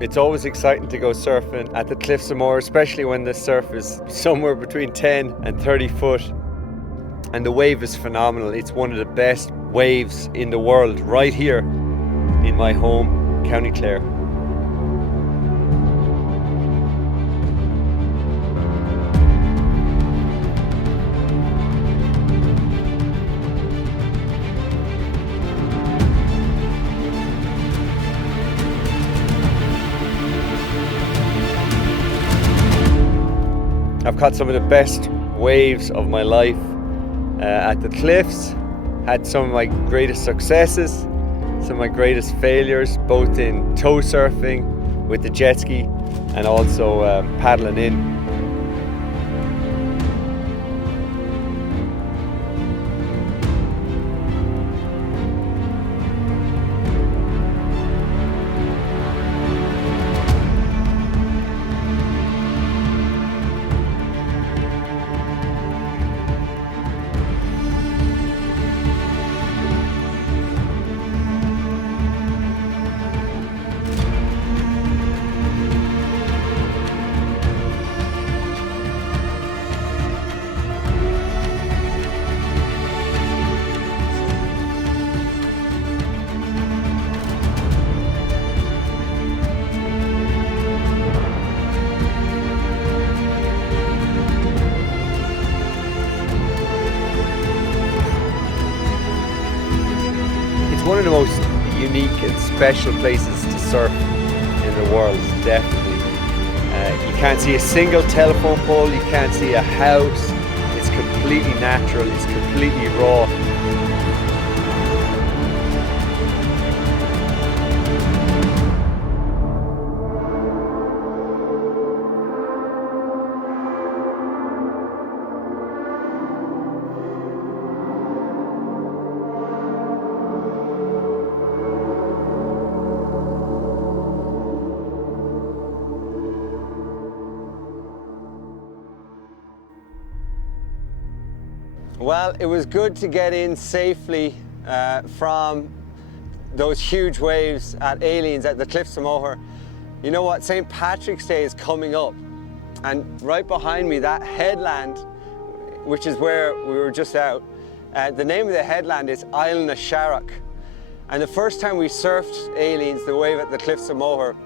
It's always exciting to go surfing at the Cliffs of Moher, especially when the surf is somewhere between 10 and 30 foot. And the wave is phenomenal. It's one of the best waves in the world, right here in my home, County Clare. I've caught some of the best waves of my life at the cliffs, had some of my greatest successes, some of my greatest failures, both in tow surfing with the jet ski and also paddling in. One of the most unique and special places to surf in the world, definitely. You can't see a single telephone pole, you can't see a house. It's completely natural, it's completely raw. Well, it was good to get in safely from those huge waves at Aileens at the Cliffs of Moher. You know what, St. Patrick's Day is coming up, and right behind me, that headland, which is where we were just out, the name of the headland is Aileens. And the first time we surfed Aileens, the wave at the Cliffs of Moher,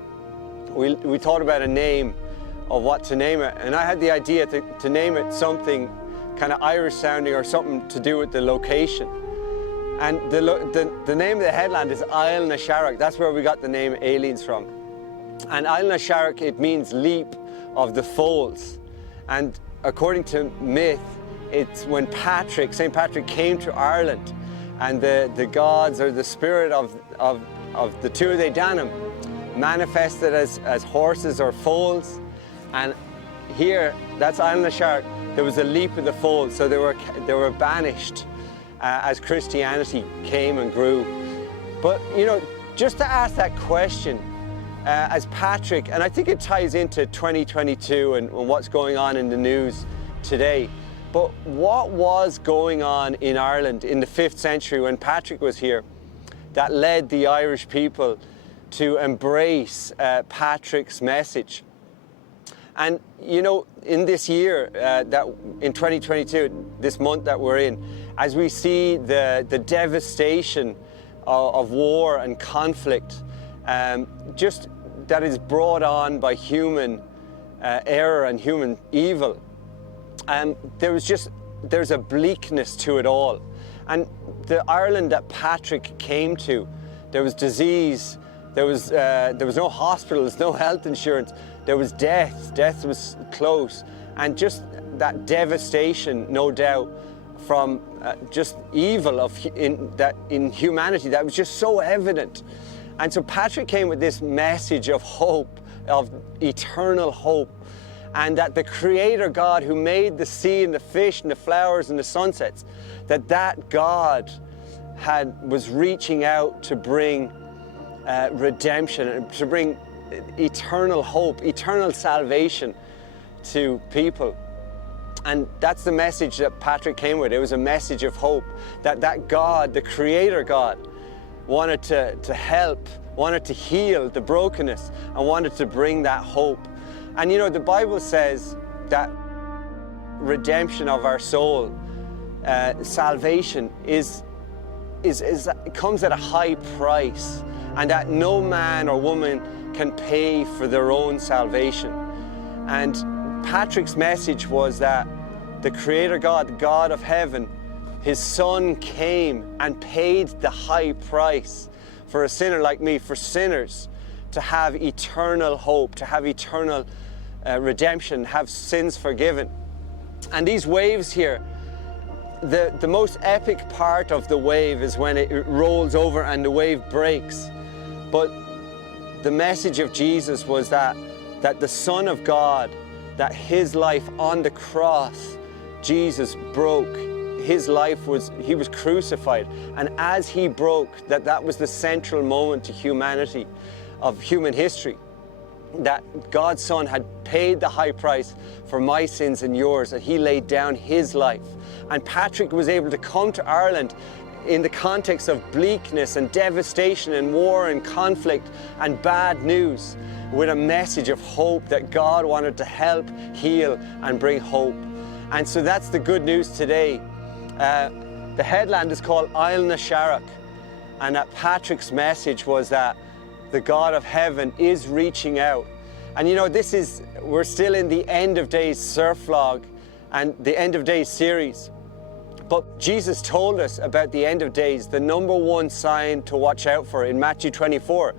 we thought about a name of what to name it, and I had the idea to name it something kind of Irish sounding or something to do with the location. And the name of the headland is Aileens. That's where we got the name Aileens from. And Aileens, it means leap of the folds. And according to myth, it's when St. Patrick came to Ireland, and the gods or the spirit of the Tuatha De Danann manifested as horses or foals. And here, that's Aileens. There was a leap of the fold, so they were banished as Christianity came and grew. But you know, just to ask that question, as Patrick, and I think it ties into 2022 and what's going on in the news today, but what was going on in Ireland in the 5th century when Patrick was here that led the Irish people to embrace Patrick's message? And you know, in this year, in 2022, this month that we're in, as we see the devastation of war and conflict, just that is brought on by human error and human evil, there's a bleakness to it all. And the Ireland that Patrick came to, there was disease, there was no hospitals, no health insurance. There was death. Death was close, and just that devastation, no doubt, from just evil in humanity that was just so evident. And so Patrick came with this message of hope, of eternal hope, and that the Creator God who made the sea and the fish and the flowers and the sunsets, that God was reaching out to bring redemption and to bring eternal hope, eternal salvation to people. And that's the message that Patrick came with. It was a message of hope, that God, the Creator God, wanted to help wanted to heal the brokenness, and wanted to bring that hope. And you know, the Bible says that redemption of our soul, salvation comes at a high price, and that no man or woman can pay for their own salvation. And Patrick's message was that the Creator God, the God of heaven, His Son came and paid the high price for a sinner like me, for sinners to have eternal hope, to have eternal redemption, have sins forgiven. And these waves here, the most epic part of the wave is when it rolls over and the wave breaks. But the message of Jesus was that the Son of God, that His life on the cross, Jesus broke. His life He was crucified. And as He broke, that was the central moment to humanity, of human history. That God's Son had paid the high price for my sins and yours, and He laid down His life. And Patrick was able to come to Ireland in the context of bleakness and devastation and war and conflict and bad news, with a message of hope that God wanted to help, heal, and bring hope. And so that's the good news today. The headland is called Aileens, and that Patrick's message was that the God of heaven is reaching out. And you know, we're still in the End of Days surf log and the End of Days series. But Jesus told us about the end of days, the number one sign to watch out for in Matthew 24.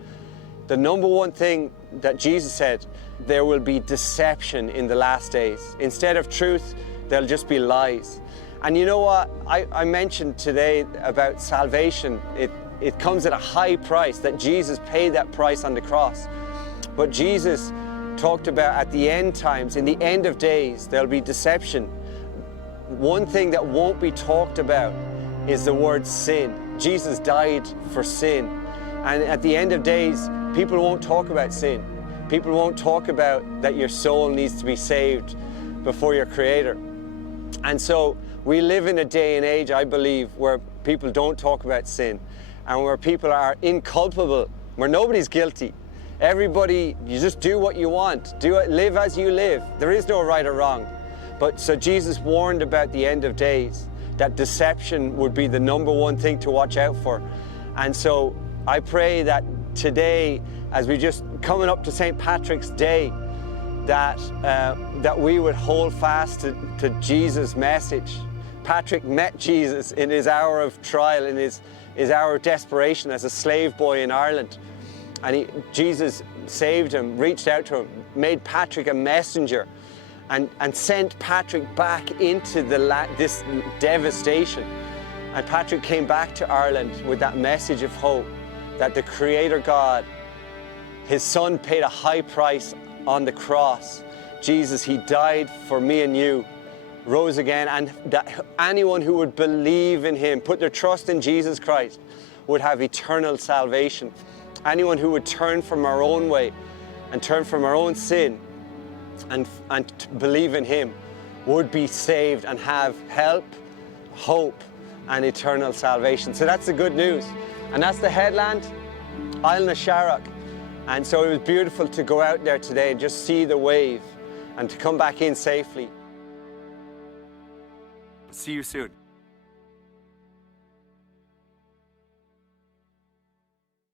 The number one thing that Jesus said, there will be deception in the last days. Instead of truth, there'll just be lies. And you know what? I mentioned today about salvation. It comes at a high price, that Jesus paid that price on the cross. But Jesus talked about at the end times, in the end of days, there'll be deception. One thing that won't be talked about is the word sin. Jesus died for sin. And at the end of days, people won't talk about sin. People won't talk about that your soul needs to be saved before your Creator. And so we live in a day and age, I believe, where people don't talk about sin, and where people are inculpable, where nobody's guilty. Everybody, you just do what you want. Live as you live. There is no right or wrong. But so Jesus warned about the end of days, that deception would be the number one thing to watch out for. And so I pray that today, as we just coming up to St. Patrick's Day, that we would hold fast to Jesus' message. Patrick met Jesus in his hour of trial, in his hour of desperation as a slave boy in Ireland. And Jesus saved him, reached out to him, made Patrick a messenger, and sent Patrick back into this devastation. And Patrick came back to Ireland with that message of hope, that the Creator God, His Son, paid a high price on the cross. Jesus, He died for me and you, rose again, and that anyone who would believe in Him, put their trust in Jesus Christ, would have eternal salvation. Anyone who would turn from our own way and turn from our own sin and believe in Him would be saved and have help, hope, and eternal salvation. So that's the good news. And that's the headland, Aileens. And so it was beautiful to go out there today and just see the wave and to come back in safely. See you soon.